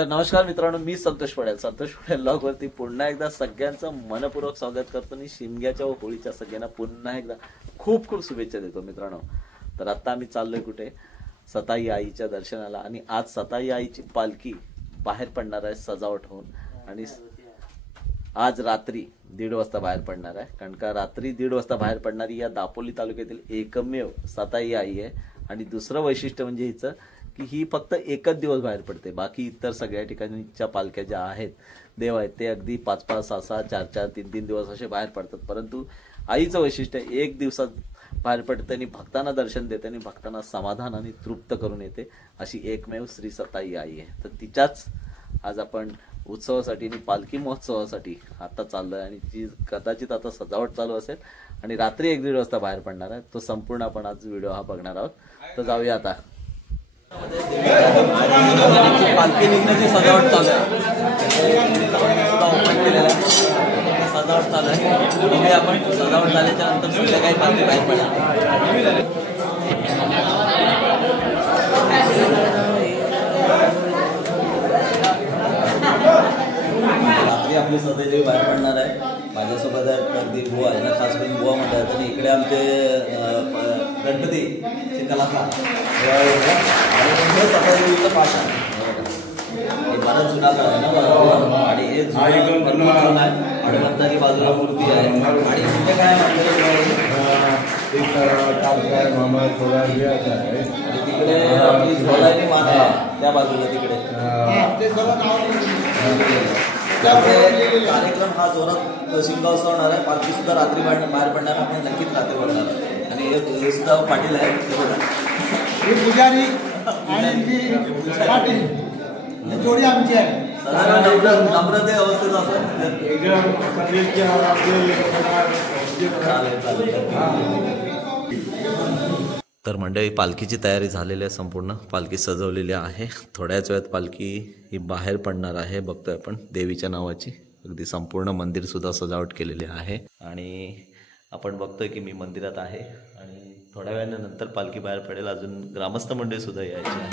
तर नमस्कार मित्रांनो, मी संतोष पडेल लॉग वरती पुन्हा एकदा सगळ्यांचं मनपूर्वक स्वागत करतो आणि शिमग्याच्या व होळीच्या सगळ्यांना पुन्हा एकदा खूप खूप शुभेच्छा देतो मित्रांनो. तर आता आम्ही चाललोय कुठे, सताई आईच्या दर्शनाला. आणि आज सताई आईची पालखी बाहेर पडणार आहे सजावट होऊन, आणि आज रात्री 1:30 वाजता बाहेर पडणार आहे. कारण का रात्री 1:30 वाजता बाहेर पडणारी या दापोली तालुक्यातील एकमेव सताई आई आहे. आणि दुसरं वैशिष्ट्य म्हणजे हिचं की ही फक्त एकच दिवस बाहेर पडते. बाकी इतर सगळ्या ठिकाणच्या पालख्या ज्या आहेत, देव आहेत, ते अगदी 5-5, 6-6, 4-4, 3-3 दिवस असे बाहेर पडतात. परंतु आईचं वैशिष्ट्य एक दिवसात बाहेर पडते आणि भक्तांना दर्शन देते आणि भक्तांना समाधान आणि तृप्त करून येते. अशी एकमेव श्री सताई आई आहे. तर तिच्याच आज आपण उत्सवासाठी आणि पालखी महोत्सवासाठी आता चाललोय, आणि ती कदाचित आता सजावट चालू असेल आणि रात्री 1-1:30 वाजता बाहेर पडणार आहे. तो संपूर्ण आपण आज व्हिडिओ हा बघणार आहोत. तर जाऊया आता. पालखी निघण्याची सजावट चालू आहे, ओपन केलेला आहे, सजावट चालू आहे. बघूया आपण सजावट झाल्याच्या नंतर संध्याकाळी पालखी बाहेर पडणार. रात्री आपली सदैव बाहेर पडणार आहे. माझ्यासोबत अगदी बुवा आहे ना, खास करून बुवा म्हणतात. आणि इकडे आमचे गणपतीचे कलाकार आणि सतादेवीचं पाषाण, हे बराच जुना काळ आहे ना. आणि हे हनुमंताची बाजूला मूर्ती आहे. आणि इथे काय आणि तिकडे आपली झोळाची मान आहे त्या बाजूला. तिकडे कार्यक्रम हा जोरात शिमगाव होणार आहे. पालखी सुद्धा रात्री बाहेर पडणार. आपण नक्कीच रात्री पडणार आहे. आणि हे सुद्धा पाटील आहे, पुजारी पाटील जोडी आमची आहे. नम्रते अवस्थेत असं. तर मंडळी, पालखीची तयारी झालेली आहे. संपूर्ण पालखी सजवलेली आहे. थोड्याच वेळात पालखी ही बाहेर पडणार आहे. बघतोय आपण देवीच्या नावाची अगदी संपूर्ण मंदिर सुद्धा सजावट केलेली आहे. आणि आपण बघतोय की मी मंदिरात आहे आणि थोड्या वेळानंतर पालखी बाहेर पडेल. अजून ग्रामस्थ मंडळी सुद्धा यायची आहे.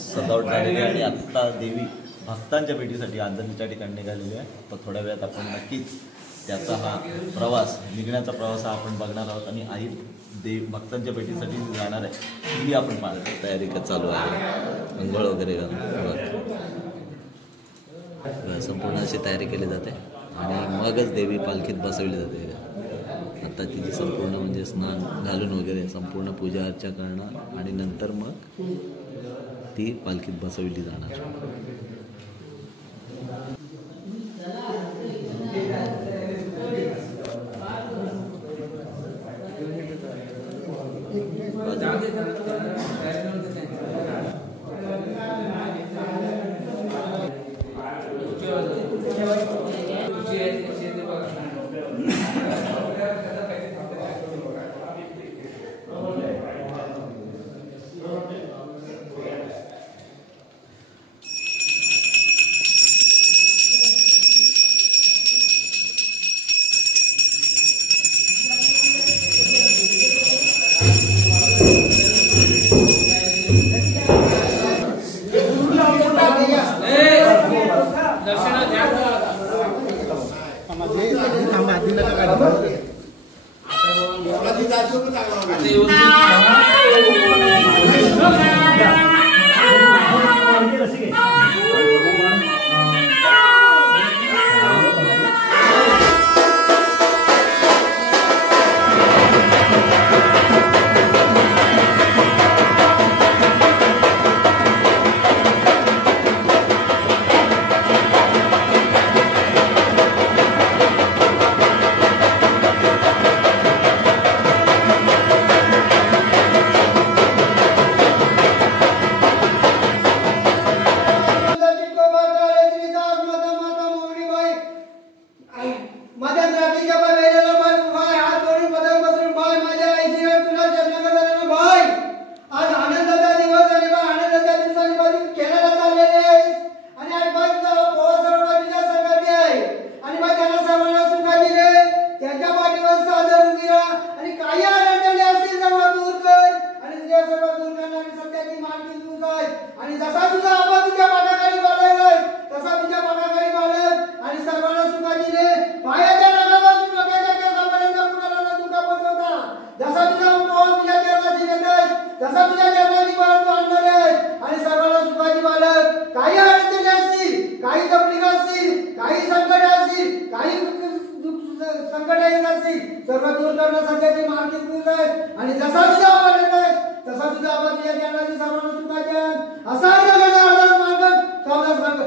सजावट झालेली आहे आणि आता देवी भक्तांच्या भेटीसाठी आंजणीच्या ठिकाणी निघालेली आहे. तर थोड्या वेळात आपण नक्कीच त्याचा हा प्रवास, निघण्याचा प्रवास हा आपण बघणार आहोत. आणि आई भक्तांच्या भेटीसाठी जाणार आहे, ही आपण पाहतो. तयारी चालू आहे, अंघोळ वगैरे संपूर्ण अशी तयारी केली जाते आणि मगच देवी पालखीत बसवली जाते. आता तिची संपूर्ण म्हणजे स्नान घालून वगैरे संपूर्ण पूजा अर्चा करणं आणि नंतर मग ती पालखीत बसवली जाणार. संकटही नसतील सर्व दूर करण्यासाठी मार्गिक मिळत आहे आणि जसा तुझा आवाज येत आहे तसा तुझा आवाज तुझ्या ज्ञानाची सर्वांना सुखाचे असा जगाचा मार्ग सावधान सांग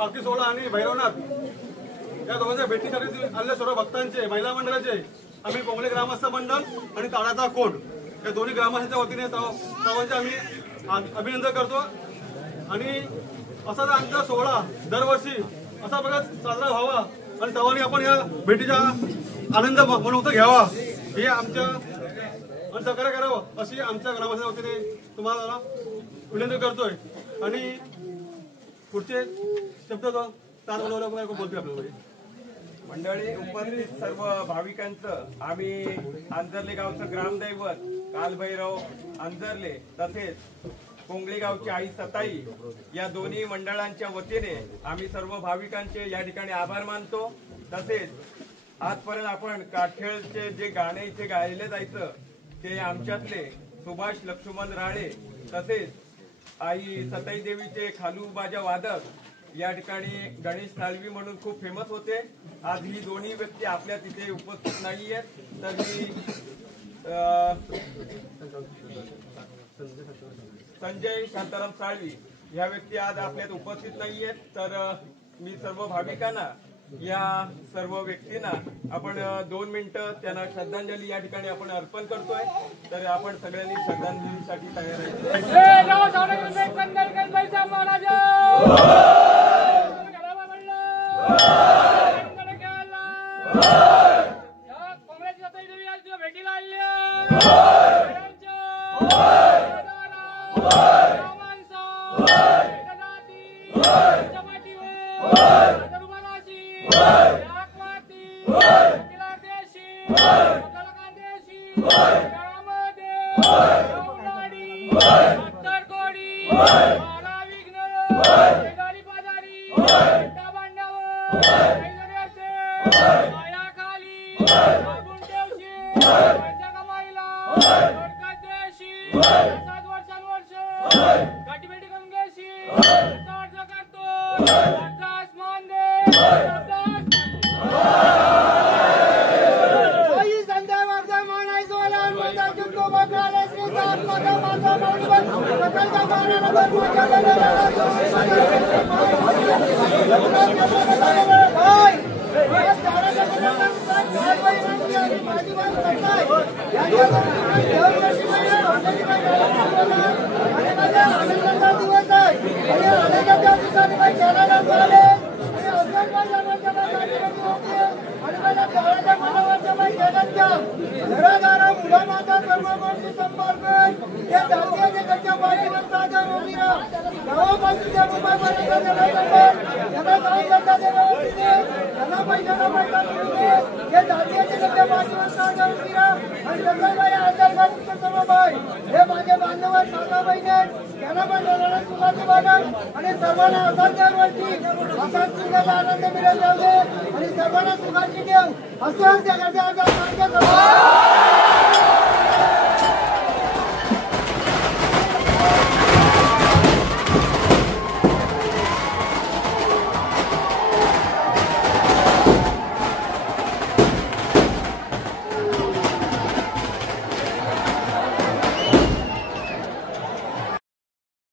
पालखी सोहळा आणि भैरवनाथ या दोघांच्या भेटीसाठी आलेल्या सर्व भक्तांचे, महिला मंडळाचे, आम्ही कोंबले ग्रामस्थ मंडळ आणि ताडाचा कोट या दोन्ही ग्रामस्थांच्या वतीने सर्वांचे आम्ही अभिनंदन करतो। आणि असाच आमचा सोहळा दरवर्षी असा प्रकार साजरा व्हावा आणि सर्वांनी आपण या भेटीचा आनंद मनोक्त घ्यावा हे आमच्या आणि सहकार्य करावं अशी आमच्या ग्रामस्थांच्या वतीने तुम्हाला विनंती करतोय। आणि पुढचे शब्द बोलतोय आपल्याला मंडळी, उपस्थित सर्व भाविकांचं आम्ही अंजर्ले गावचं ग्रामदैवत कालभैरव अंजर्ले तसेच कोंगळे गावची आई सताई या दोन्ही मंडळांच्या वतीने आम्ही सर्व भाविकांचे या ठिकाणी आभार मानतो। तसेच आजपर्यंत आपण काठेळचे जे गाणे इथे गायले जायचं ते आमच्यातले सुभाष लक्ष्मण राळे तसेच आई सताई देवीचे खालू बाजा वादक या ठिकाणी गणेश साळवी म्हणून खूप फेमस होते। आज ही दोन्ही व्यक्ती आपल्या तिथे उपस्थित नाहीयेत, तर मी संजय शांताराम साळवी या व्यक्ती आज आपल्यात उपस्थित नाहीयेत, तर मी सर्व भाविकांना या सर्व व्यक्तींना आपण 2 मिनिटं त्यांना श्रद्धांजली या ठिकाणी आपण अर्पण करतोय। तर आपण सगळ्यांनी श्रद्धांजलीसाठी तयार आणि सर्वांना आनंद मिळत जाऊ दे आणि सर्वांना सुखाची देव असं